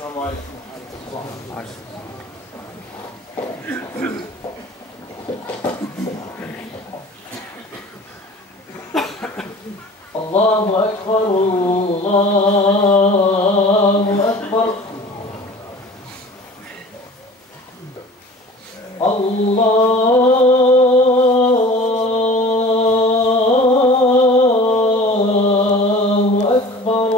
السلام عليكم ورحمة الله. الله أكبر الله أكبر الله أكبر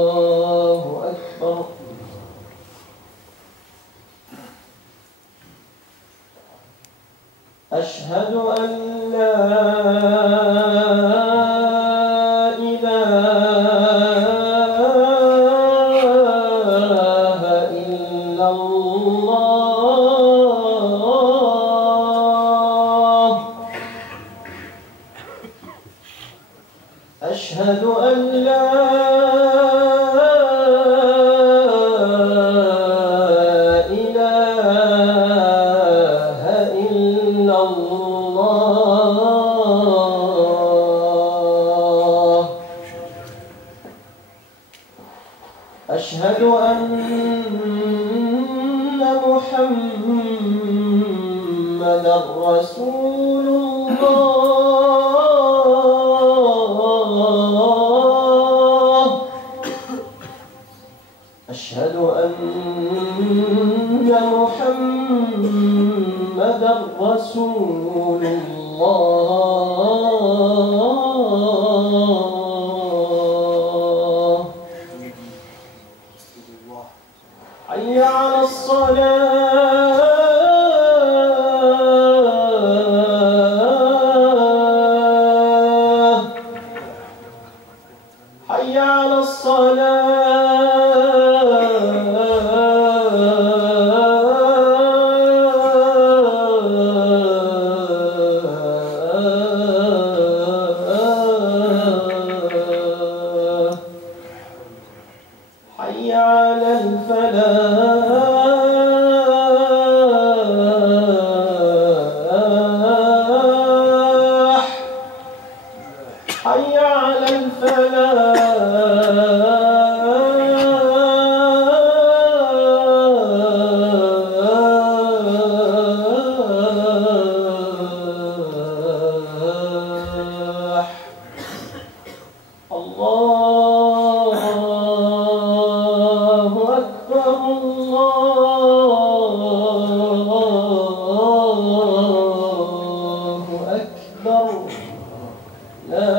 الله أكبر. أشهد أن لا إله إلا الله. أشهد أن لا أشهد أن محمدًا رسول الله. أشهد أن محمدًا رسول الله. حي على الصلاة حي على الصلاة حي على الفلاح حي على الفلاح. الله أكبر الله أكبر. لا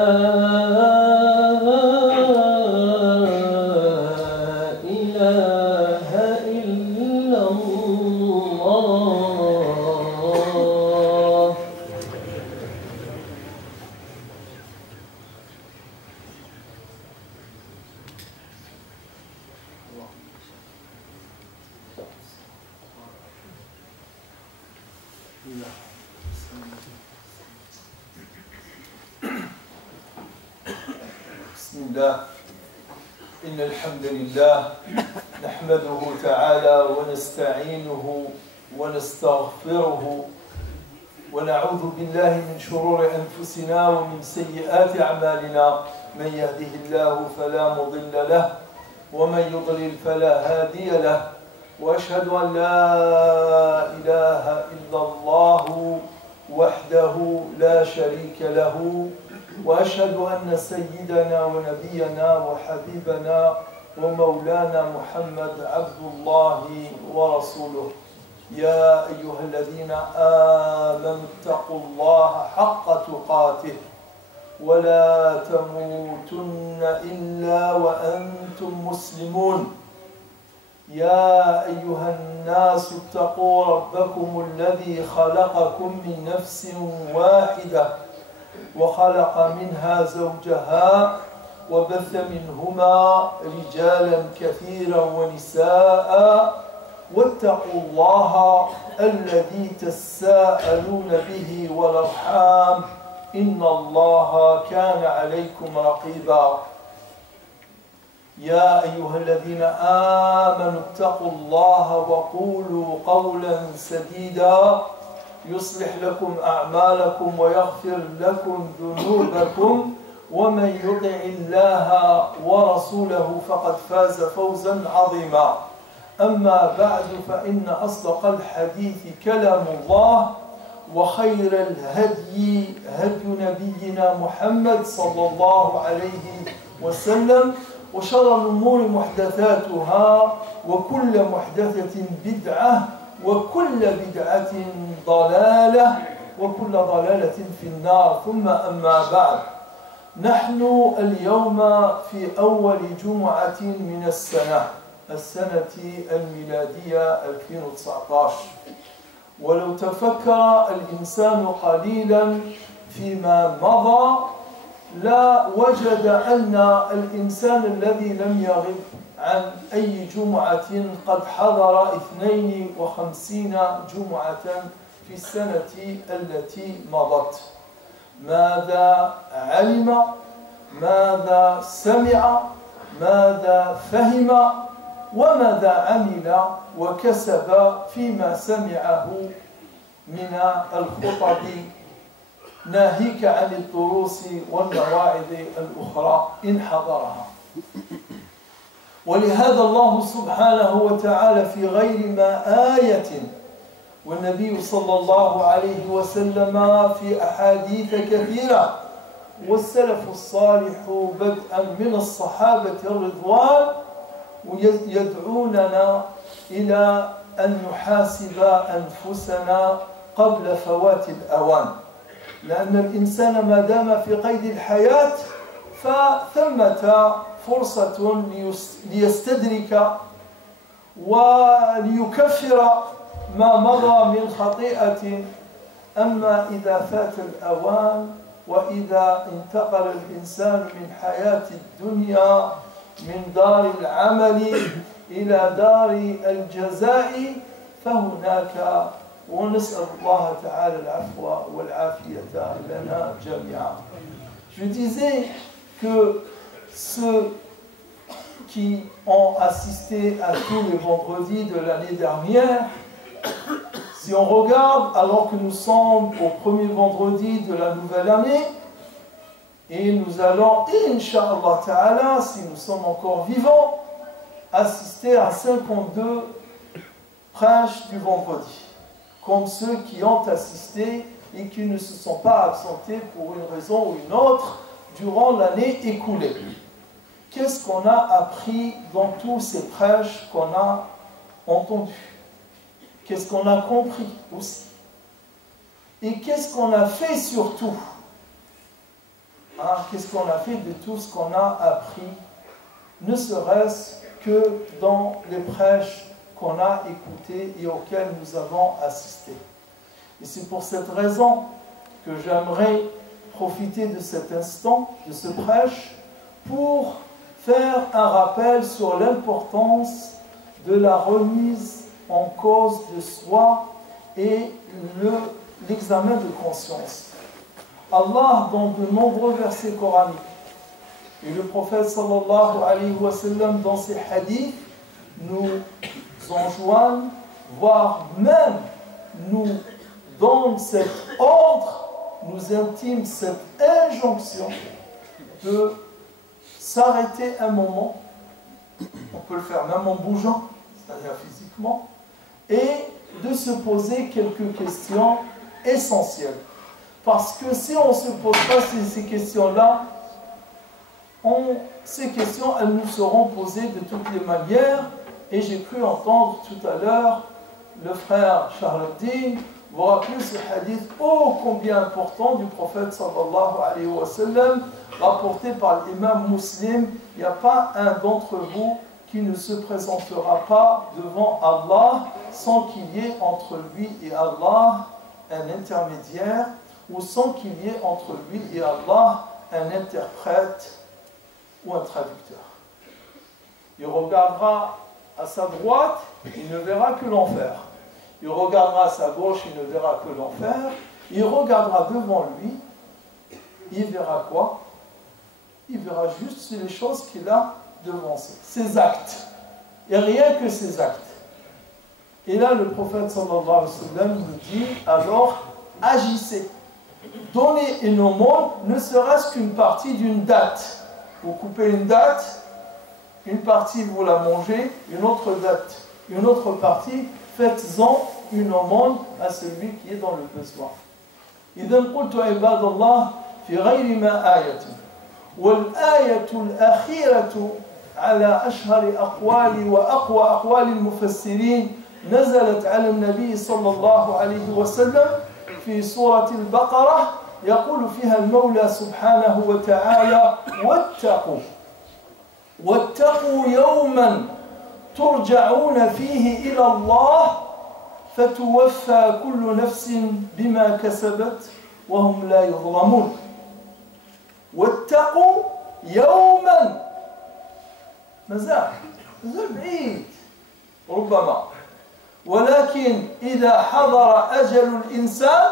إله إلا الله. بسم الله. إن الحمد لله نحمده تعالى ونستعينه ونستغفره ونعوذ بالله من شرور أنفسنا ومن سيئات أعمالنا. من يهده الله فلا مضل له ومن يضلل فلا هادي له. وأشهد أن لا إله إلا الله وحده لا شريك له. وأشهد أن سيدنا ونبينا وحبيبنا ومولانا محمد عبد الله ورسوله. يا أيها الذين آمنوا اتقوا الله حق تقاته ولا تموتن إلا وأنتم مسلمون. يا أيها الناس اتقوا ربكم الذي خلقكم من نفس واحدة وخلق منها زوجها وبث منهما رجالا كثيرا ونساء. واتقوا الله الذي تساءلون به والأرحام إن الله كان عليكم رقيبا. يا أيها الذين آمنوا اتقوا الله وقولوا قولا سديدا يصلح لكم أعمالكم ويغفر لكم ذنوبكم ومن يطع الله ورسوله فقد فاز فوزا عظيما أما بعد فإن أصدق الحديث كلام الله وخير الهدي هدي نبينا محمد صلى الله عليه وسلم وشر الأمور محدثاتها وكل محدثة بدعة وكل بدعة ضلالة وكل ضلالة في النار ثم أما بعد نحن اليوم في أول جمعة من السنة الميلادية 2019 ولو تفكر الإنسان قليلا فيما مضى لا وجد أن الإنسان الذي لم يغب عن أي جمعة قد حضر 52 جمعة في السنة التي مضت. ماذا علم؟ ماذا سمع؟ ماذا فهم؟ وماذا عمل وكسب فيما سمعه من الخطب ناهيك عن الدروس والمواعظ الأخرى إن حضرها. ولهذا الله سبحانه وتعالى في غير ما آية والنبي صلى الله عليه وسلم في أحاديث كثيرة والسلف الصالح بدءا من الصحابة الرضوان يدعوننا إلى أن نحاسب أنفسنا قبل فوات الأوان لأن الإنسان ما دام في قيد الحياة فثمة فرصة ليستدرك وليكفر ما مضى من خطيئة أما إذا فات الأوان وإذا انتقل الإنسان من حياة الدنيا من دار العمل إلى دار الجزاء فهناك ونسأل الله تعالى العفو والعافية لنا جميعا. Je disais que ceux qui ont assisté à tous les vendredis de l'année dernière, si on regarde alors que nous sommes au premier vendredi de la nouvelle année, et nous allons, Inch'Allah Ta'ala, si nous sommes encore vivants, assister à 52 prêches du vendredi, comme ceux qui ont assisté et qui ne se sont pas absentés pour une raison ou une autre durant l'année écoulée. Qu'est-ce qu'on a appris dans tous ces prêches qu'on a entendus? Qu'est-ce qu'on a compris aussi? Et qu'est-ce qu'on a fait surtout? Qu'est-ce qu'on a fait de tout ce qu'on a appris, ne serait-ce que dans les prêches qu'on a écoutés et auxquels nous avons assisté. Et c'est pour cette raison que j'aimerais profiter de cet instant, de ce prêche, pour faire un rappel sur l'importance de la remise en cause de soi et l'examen de conscience. Allah, dans de nombreux versets coraniques, et le prophète sallallahu alayhi wa sallam, dans ses hadiths, nous enjoignent, voire même nous donne cet ordre, nous intime cette injonction de s'arrêter un moment, on peut le faire même en bougeant, c'est-à-dire physiquement, et de se poser quelques questions essentielles. Parce que si on ne se pose pas ces questions-là, ces questions, elles nous seront posées de toutes les manières. Et j'ai cru entendre tout à l'heure le frère Charles-Din vous rappeler ce hadith ô combien important du prophète sallallahu alayhi wa sallam, rapporté par l'imam Muslim. Il n'y a pas un d'entre vous qui ne se présentera pas devant Allah sans qu'il y ait entre lui et Allah un intermédiaire, ou sans qu'il y ait entre lui et Allah un interprète ou un traducteur. Il regardera à sa droite, il ne verra que l'enfer. Il regardera à sa gauche, il ne verra que l'enfer. Il regardera devant lui, il verra quoi? Il verra juste les choses qu'il a devancées, ses actes. Et rien que ses actes. Et là, le prophète sallallahu alayhi wa sallam nous dit, alors agissez. donner une aumône, ne serait-ce qu'une partie d'une date. Vous coupez une date, une partie vous la mangez, une autre date, une autre partie, faites-en une aumône à celui qui est dans le besoin. إذا قلت عباد الله في غير ما آية والآية الأخيرة على أشهر أقوال وأقوى أقوال المفسرين نزلت على النبي صلى الله عليه وسلم في سورة البقرة يقول فيها المولى سبحانه وتعالى واتقوا يوما ترجعون فيه إلى الله فتوفى كل نفس بما كسبت وهم لا يظلمون واتقوا يوما مازال بعيد ربما ولكن إذا حضر أجل الإنسان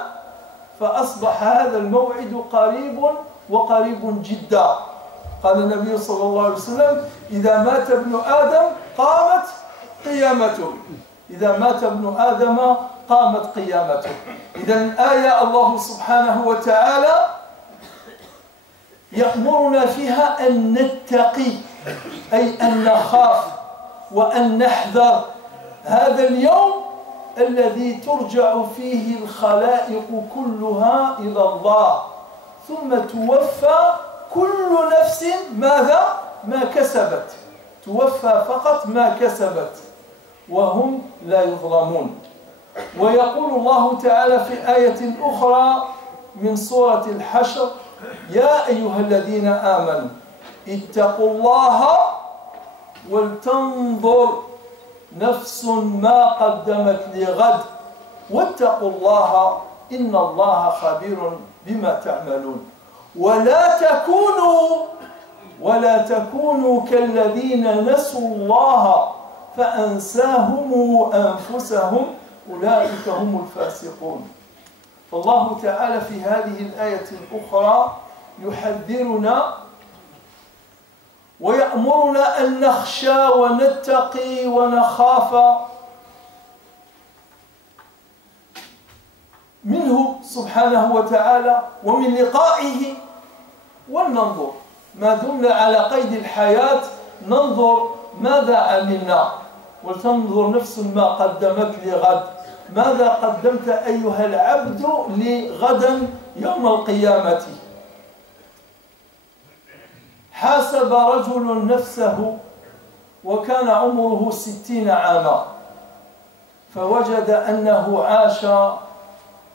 فأصبح هذا الموعد قريب وقريب جدا قال النبي صلى الله عليه وسلم إذا مات ابن آدم قامت قيامته إذا مات ابن آدم قامت قيامته. إذا الآية الله سبحانه وتعالى يأمرنا فيها أن نتقي أي أن نخاف وأن نحذر هذا اليوم الذي ترجع فيه الخلائق كلها إلى الله ثم توفى كل نفس ماذا؟ ما كسبت توفى فقط ما كسبت وهم لا يظلمون. ويقول الله تعالى في آية أخرى من سورة الحشر يا أيها الذين آمنوا اتقوا الله ولتنظر نفس ما قدمت لغد واتقوا الله إن الله خبير بما تعملون ولا تكونوا كالذين نسوا الله فأنساهم أنفسهم أولئك هم الفاسقون. فالله تعالى في هذه الآية الأخرى يحذرنا ويأمرنا أن نخشى ونتقي ونخاف منه سبحانه وتعالى ومن لقائه ولننظر ما دمنا على قيد الحياة ننظر ماذا عملنا ولتنظر نفس ما قدمت لغد ماذا قدمت أيها العبد لغدا يوم القيامة. حاسب رجل نفسه وكان عمره 60 عاما فوجد أنه عاش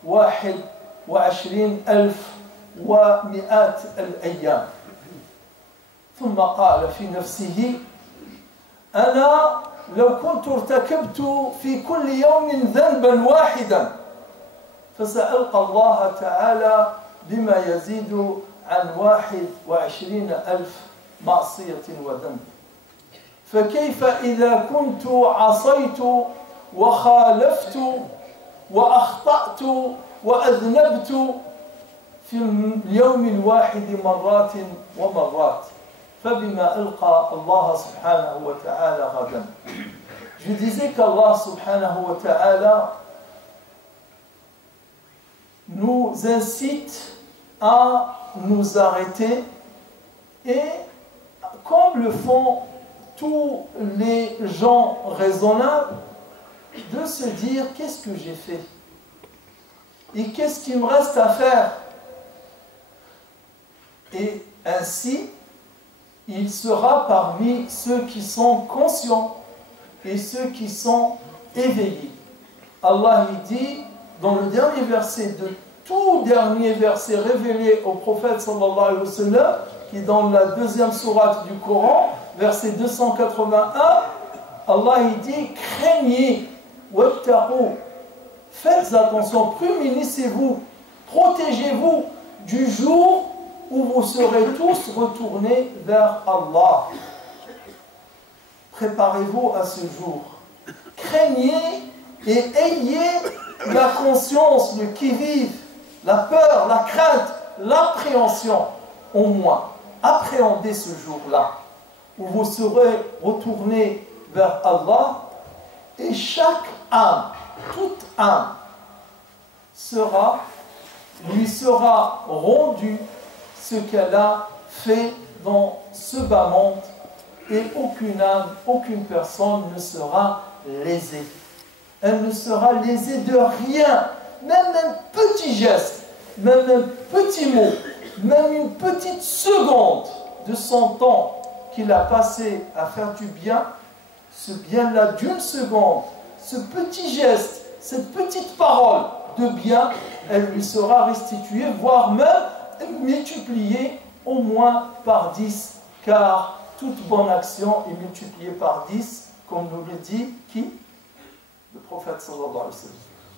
21,100 الأيام ثم قال في نفسه أنا لو كنت ارتكبت في كل يوم ذنبا واحدا فسألقى الله تعالى بما يزيد عن 21,000 معصية وذنب فكيف إذا كنت عصيت وخالفت وأخطأت وأذنبت في اليوم الواحد مرات ومرات فبما ألقى الله سبحانه وتعالى غدا. Je disais qu'Allah subhanahu wa ta'ala nous incite à nous arrêter et comme le font tous les gens raisonnables de se dire qu'est-ce que j'ai fait et qu'est-ce qu'il me reste à faire et ainsi il sera parmi ceux qui sont conscients et ceux qui sont éveillés. Allah il dit dans le dernier verset de tout dernier verset révélé au prophète sallallahu alayhi wa sallam qui est dans la deuxième sourate du Coran verset 281 Allah il dit craignez wattaqu faites attention prémunissez-vous protégez-vous du jour où vous serez tous retournés vers Allah. Préparez-vous à ce jour. Craignez et ayez la conscience, le qui-vive, la peur, la crainte, l'appréhension, au moins. Appréhendez ce jour-là, où vous serez retournés vers Allah et chaque âme, toute âme, sera lui sera rendu ce qu'elle a fait dans ce bas monde et aucune âme, aucune personne ne sera lésée. Elle ne sera lésée de rien, même un petit geste, même un petit mot, même une petite seconde de son temps qu'il a passé à faire du bien, ce bien-là d'une seconde, ce petit geste, cette petite parole de bien, elle lui sera restituée, voire même multipliée au moins par 10, car toute bonne action est multipliée par 10, comme nous le dit qui? Le prophète sallallahu alayhi wa sallam.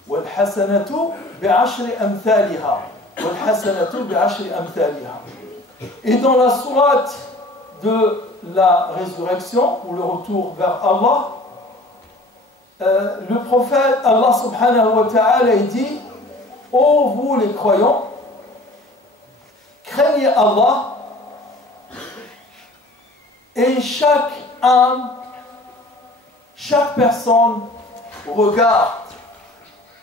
وَالْحَسَنَةُ بِعَشْرِ أَمْثَالِهَا وَالْحَسَنَةُ بِعَشْرِ أَمْثَالِهَا. Et dans la sourate de la résurrection, ou le retour vers Allah, le prophète, Allah subhanahu wa ta'ala, il dit: ô vous les croyants, craignez Allah, et chaque âme, chaque personne regarde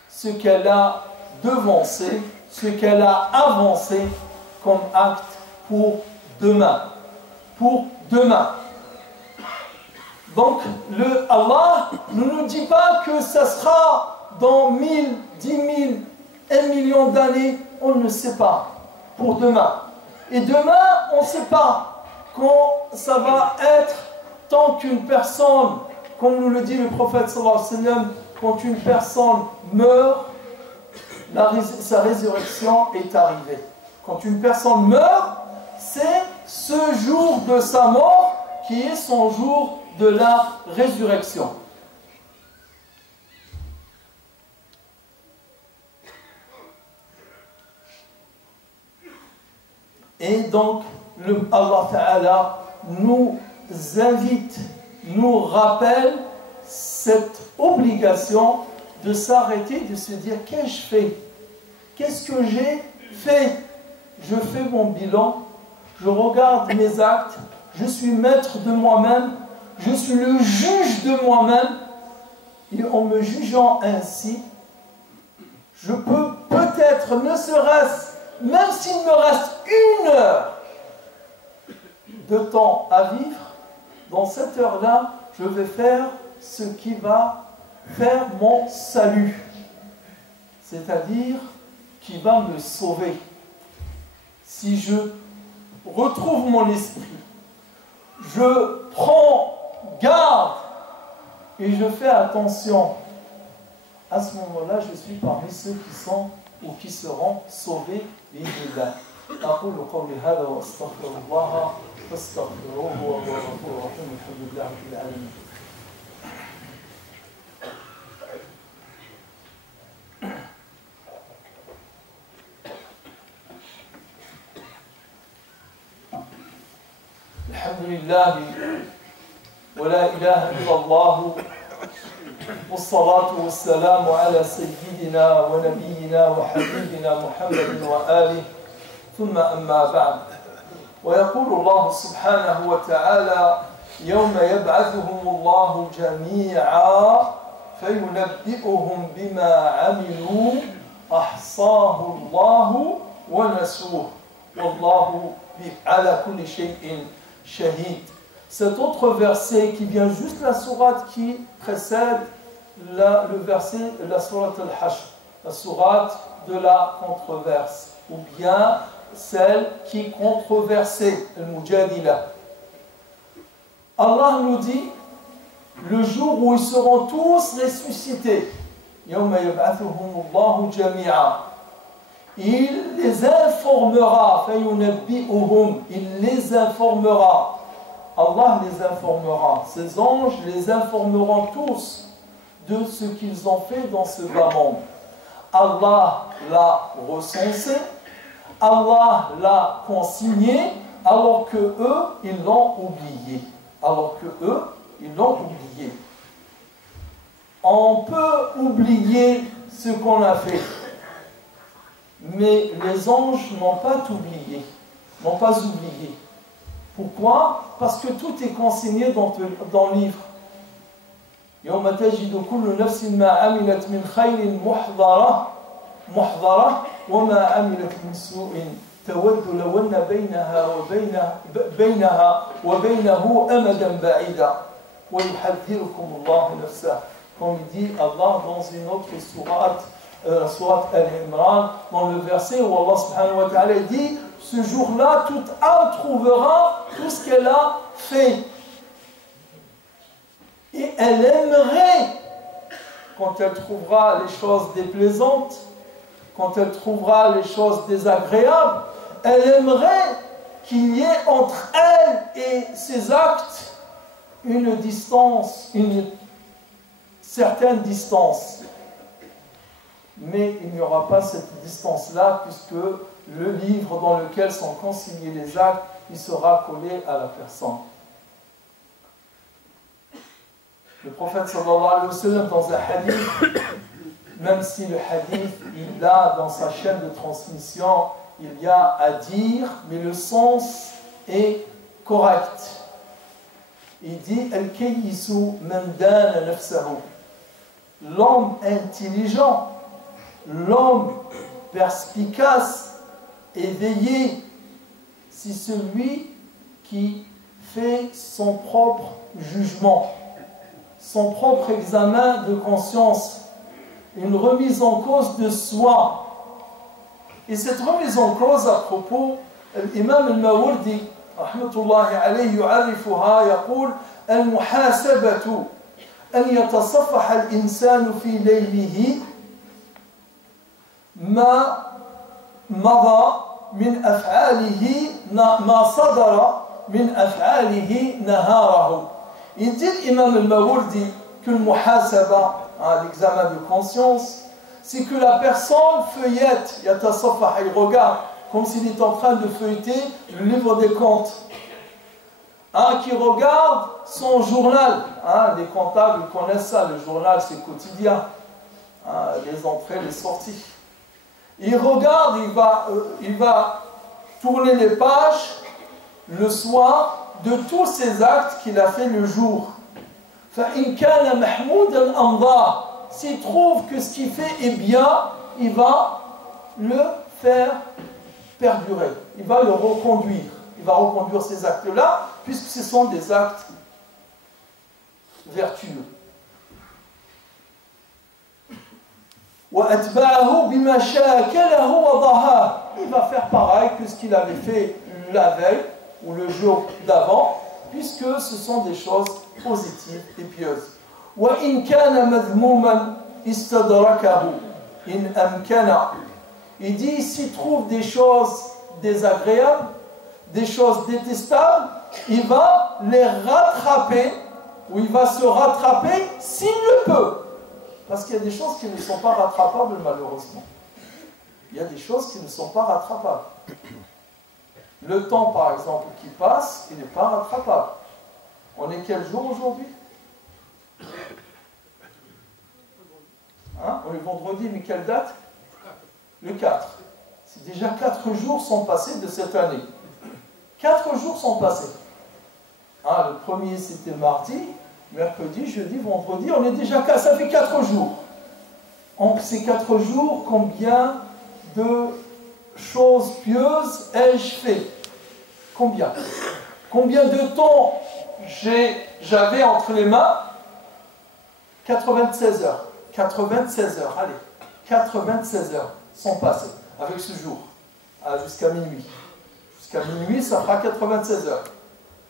ce qu'elle a devancé, ce qu'elle a avancé comme acte pour demain. Pour demain. Donc, Allah ne nous dit pas que ça sera dans 1000, 10 000, 1 million d'années, on ne sait pas, pour demain. Et demain, on ne sait pas quand ça va être, tant qu'une personne, comme nous le dit le prophète sallallahu alayhi wa sallam, quand une personne meurt, sa résurrection est arrivée. Quand une personne meurt, c'est ce jour de sa mort qui est son jour de la résurrection. Et donc, Allah Ta'ala nous invite, nous rappelle cette obligation de s'arrêter, de se dire: qu'ai-je fait? Qu'est-ce que j'ai fait? Je fais mon bilan, je regarde mes actes, je suis maître de moi-même, je suis le juge de moi-même, et en me jugeant ainsi, je peux peut-être, ne serait-ce, même s'il me reste 1 heure de temps à vivre, dans cette heure-là, je vais faire ce qui va faire mon salut, c'est-à-dire qui va me sauver. Si je retrouve mon esprit, je prends garde et je fais attention, à ce moment-là, je suis parmi ceux qui sont ou qui seront sauvés. أقول قولي هذا وأستغفر الله فاستغفروه وهو الغفور الرحيم الحمد لله رب العالمين. الحمد لله ولا إله إلا الله والصلاة والسلام على سيدنا ونبينا وحبيبنا محمد وآله ثم أما بعد. ويقول الله سبحانه وتعالى: يوم يبعثهم الله جميعا فينبئهم بما عملوا أحصاه الله ونسوه والله على كل شيء شهيد. Cet autre verset qui vient juste la sourate qui précède le verset, la sourate al-Hashr, la sourate de la controverse, ou bien celle qui est controversée, al-Mujadila. Allah nous dit, le jour où ils seront tous ressuscités, يَوْمَ يَبْعَثُهُمُ اللَّهُ جَمِيعًا, il les informera, فَيُنَبِّئُهُمْ, il les informera. Allah les informera, ses anges les informeront tous de ce qu'ils ont fait dans ce bas monde. Allah l'a recensé, Allah l'a consigné, alors que eux, ils l'ont oublié. Alors que eux, ils l'ont oublié. On peut oublier ce qu'on a fait, mais les anges n'ont pas oublié, n'ont pas oublié. Pourquoi? Parce que tout est consigné dans le livre. يوم تجد كل نفس ما عملت من خير محضرة وما عملت من سوء تود لو أن بينها وبينه أمدا بعيدا ويحذركم الله نفسه. Comme il dit Allah dans une autre sourate, sourate Al-Imran, dans le verset où Allah subhanahu wa ta'ala dit: ce jour-là, toute âme trouvera tout ce qu'elle a fait. Et elle aimerait, quand elle trouvera les choses déplaisantes, quand elle trouvera les choses désagréables, elle aimerait qu'il y ait entre elle et ses actes une distance, une certaine distance. Mais il n'y aura pas cette distance-là, puisque le livre dans lequel sont consignés les actes, il sera collé à la personne. Le prophète sallallahu alayhi wa sallam, dans un hadith, même si le hadith, il a dans sa chaîne de transmission, il y a à dire, mais le sens est correct. Il dit: Al-kayyisu man dana nafsahu. L'homme intelligent, l'homme perspicace, éveillé, c'est celui qui fait son propre jugement, son propre examen de conscience, une remise en cause de soi. Et cette remise en cause, à propos, l'imam al-Mawardi, rahmatullahi alayhi, yu'arifuha, yaqul: al-muhasabatu an yatasaffaha al-insanu fi laylihi ma mada min af'alihi ma sadara min af'alihi naharahu. Il dit, l'imam al-Mawardi, que le muhasaba, l'examen de conscience, c'est que la personne feuillette, yatasaffaha, il regarde, comme s'il est en train de feuilleter le livre des comptes. Qui regarde son journal. Les comptables connaissent ça, le journal c'est quotidien. Les entrées, les sorties. Il regarde, il va tourner les pages le soir de tous ces actes qu'il a fait le jour. فَإِنْ كَانَ مَحْمُودًا أَمْضَى. S'il trouve que ce qu'il fait est bien, il va le faire perdurer. Il va le reconduire. Il va reconduire ces actes-là, puisque ce sont des actes vertueux. وَأَتْبَعَهُ بِمَا شَاكَلَهُ وَضَحَاهُ. Il va faire pareil que ce qu'il avait fait la veille ou le jour d'avant, puisque ce sont des choses positives et pieuses. وَإِنْ كَانَ مَذْمُومًا إِسْتَدْرَكَهُ إِنْ أَمْكَنَ. Il dit, s'il trouve des choses désagréables, des choses détestables, il va les rattraper, ou il va se rattraper s'il le peut. Parce qu'il y a des choses qui ne sont pas rattrapables, malheureusement. Il y a des choses qui ne sont pas rattrapables. Le temps, par exemple, qui passe, il n'est pas rattrapable. On est quel jour aujourd'hui? On est vendredi, mais quelle date? Le 4. C'est déjà 4 jours sont passés de cette année. 4 jours sont passés. Le premier c'était mardi, mercredi, jeudi, vendredi, on est déjà 4, ça fait 4 jours. En ces 4 jours, combien de choses pieuses ai-je fait? Combien? Combien de temps j'avais entre les mains? 96 heures. 96 heures, allez. 96 heures sont passées avec ce jour, jusqu'à minuit. Jusqu'à minuit, ça fera 96 heures.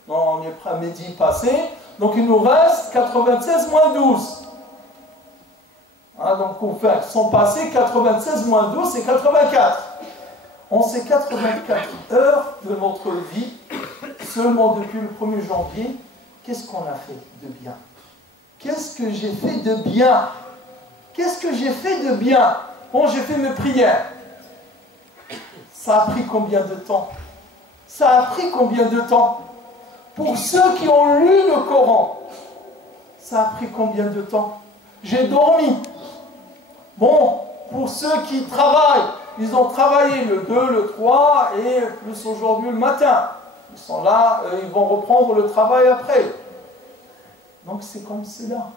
Non, on est prêt à midi passé, donc il nous reste 96 moins 12. Donc enfin, sont passés 96 moins 12, c'est 84. En ces 84 heures de notre vie, seulement depuis le 1er janvier, qu'est-ce qu'on a fait de bien? Qu'est-ce que j'ai fait de bien? Qu'est-ce que j'ai fait de bien? Bon, j'ai fait mes prières. Ça a pris combien de temps? Ça a pris combien de temps? Pour ceux qui ont lu le Coran, ça a pris combien de temps? J'ai dormi. Bon, pour ceux qui travaillent, ils ont travaillé le 2, le 3 et plus aujourd'hui le matin. Ils sont là, ils vont reprendre le travail après. Donc c'est comme cela.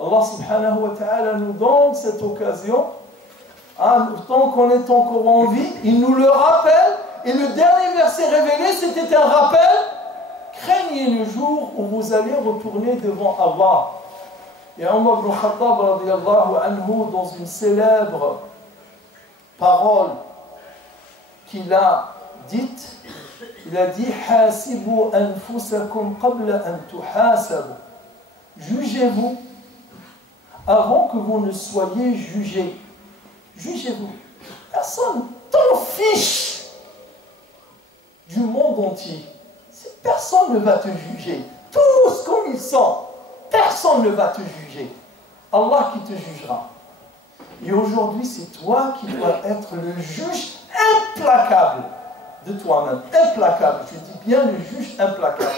Allah subhanahu wa ta'ala nous donne cette occasion Hein, tant qu'on est encore en vie, il nous le rappelle. Et le dernier verset révélé, c'était un rappel. Craignez le jour où vous allez retourner devant Allah. Et Omar ibn Khattab, radiyallahu anhu, dans une célèbre parole qu'il a dite, il a dit « Hasibu anfusakum qabla an tuhasabu » Jugez-vous avant que vous ne soyez jugés. Jugez-vous. Personne t'en fiche du monde entier. Personne ne va te juger. Tous comme ils sont. Personne ne va te juger. Allah qui te jugera. Et aujourd'hui, c'est toi qui dois être le juge implacable de toi-même. Implacable. Je dis bien le juge implacable.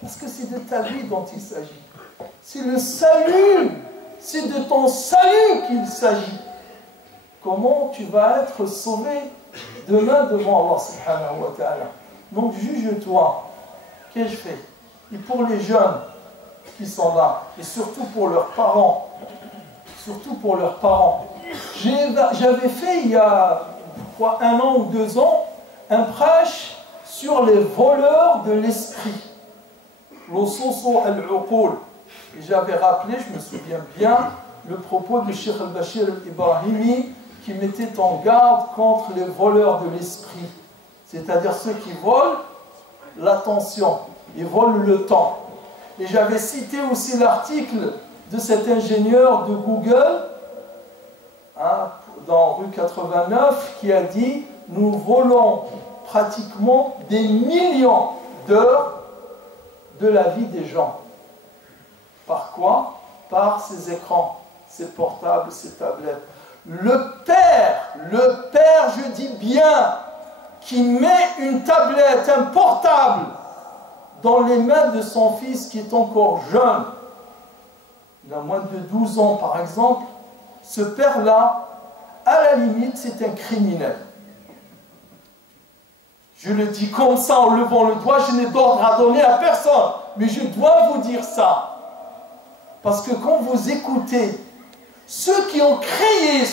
Parce que c'est de ta vie dont il s'agit. C'est le salut. C'est de ton salut qu'il s'agit. Comment tu vas être sauvé demain devant Allah subhanahu wa ta'ala. Donc juge-toi. Qu'est-ce que je fais? Et pour les jeunes qui sont là, et surtout pour leurs parents, j'avais fait il y a 1 an ou 2 ans un prêche sur les voleurs de l'esprit, l'ososo al-uqul. Et j'avais rappelé, je me souviens bien, le propos de Cheikh al-Bashir al-Ibrahimi qui mettait en garde contre les voleurs de l'esprit, c'est-à-dire ceux qui volent l'attention, ils volent le temps. Et j'avais cité aussi l'article de cet ingénieur de Google, hein, dans rue 89, qui a dit « Nous volons pratiquement des millions d'heures de la vie des gens. » Par quoi? Par ces écrans, ces portables, ces tablettes. Le père, je dis bien, qui met une tablette, un portable dans les mains de son fils qui est encore jeune, il a moins de 12 ans par exemple, ce père-là, à la limite, c'est un criminel. Je le dis comme ça en levant le doigt, je n'ai d'ordre à donner à personne, mais je dois vous dire ça. Parce que quand vous écoutez ceux qui ont créé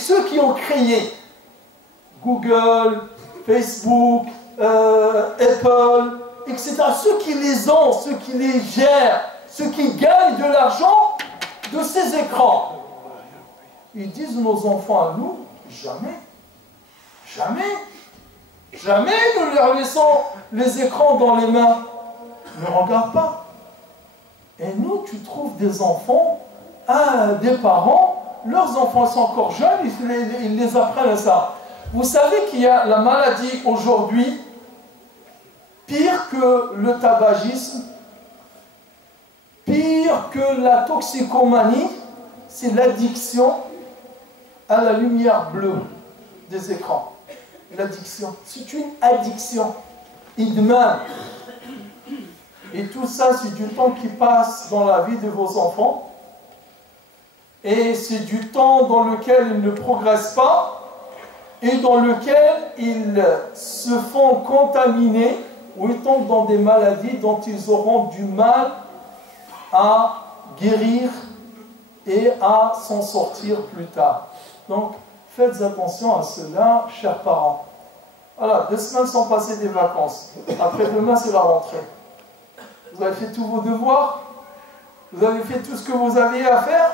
Google, Facebook, Apple, etc., ceux qui les ont, ceux qui les gèrent, ceux qui gagnent de l'argent de ces écrans, ils disent nos enfants à nous, jamais nous leur laissons les écrans dans les mains. Ne regarde pas. Et nous, tu trouves des enfants, des parents, leurs enfants sont encore jeunes, ils les apprennent à ça. Vous savez qu'il y a la maladie aujourd'hui, pire que le tabagisme, pire que la toxicomanie, c'est l'addiction à la lumière bleue des écrans. L'addiction, c'est une addiction. Idman. Et tout ça, c'est du temps qui passe dans la vie de vos enfants. Et c'est du temps dans lequel ils ne progressent pas et dans lequel ils se font contaminer ou ils tombent dans des maladies dont ils auront du mal à guérir et à s'en sortir plus tard. Donc, faites attention à cela, chers parents. Voilà, 2 semaines sont passées des vacances. Après-demain, c'est la rentrée. Vous avez fait tous vos devoirs, vous avez fait tout ce que vous aviez à faire,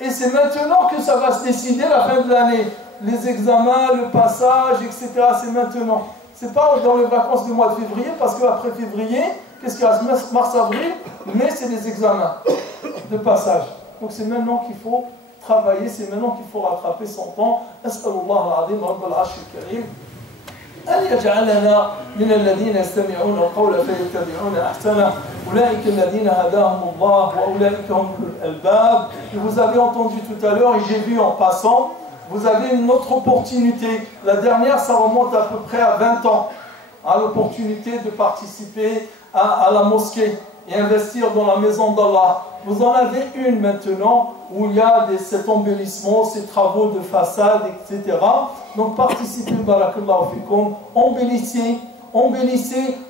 et c'est maintenant que ça va se décider la fin de l'année. Les examens, le passage, etc., c'est maintenant. C'est pas dans les vacances du mois de février, parce qu'après février, qu'est-ce qu'il y a? Mars, avril, mai, c'est les examens de passage. Donc c'est maintenant qu'il faut travailler, c'est maintenant qu'il faut rattraper son temps. As'alullah al-azim, Rabb al-Arsh al-Karim. أن يجعلنا من الذين يستمعون القول فيتبعون أحسنه أولئك الذين هداهم الله وأولئك هم أولو الألباب. Vous avez entendu tout à l'heure et j'ai vu en passant, vous avez une autre opportunité. La dernière, ça remonte à peu près à 20 ans, à l'opportunité de participer à la mosquée et investir dans la maison d'Allah. Vous en avez une maintenant où il y a cet embellissement, ces travaux de façade, etc. Donc participez, barakallahu fikum, embellissez,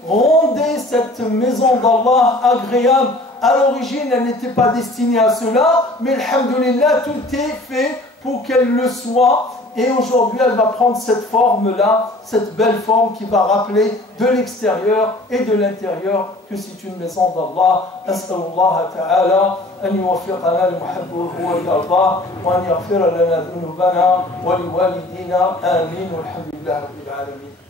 rendez cette maison d'Allah agréable. À l'origine, elle n'était pas destinée à cela, mais alhamdulillah, tout est fait pour qu'elle le soit. Et aujourd'hui, elle va prendre cette forme-là, cette belle forme qui va rappeler de l'extérieur et de l'intérieur que c'est une maison d'Allah. أسأل الله تعالى أن يوفقنا لما يحبه ويرضاه وأن يغفر لنا ذنوبنا ولوالدينا آمين والحمد لله رب العالمين.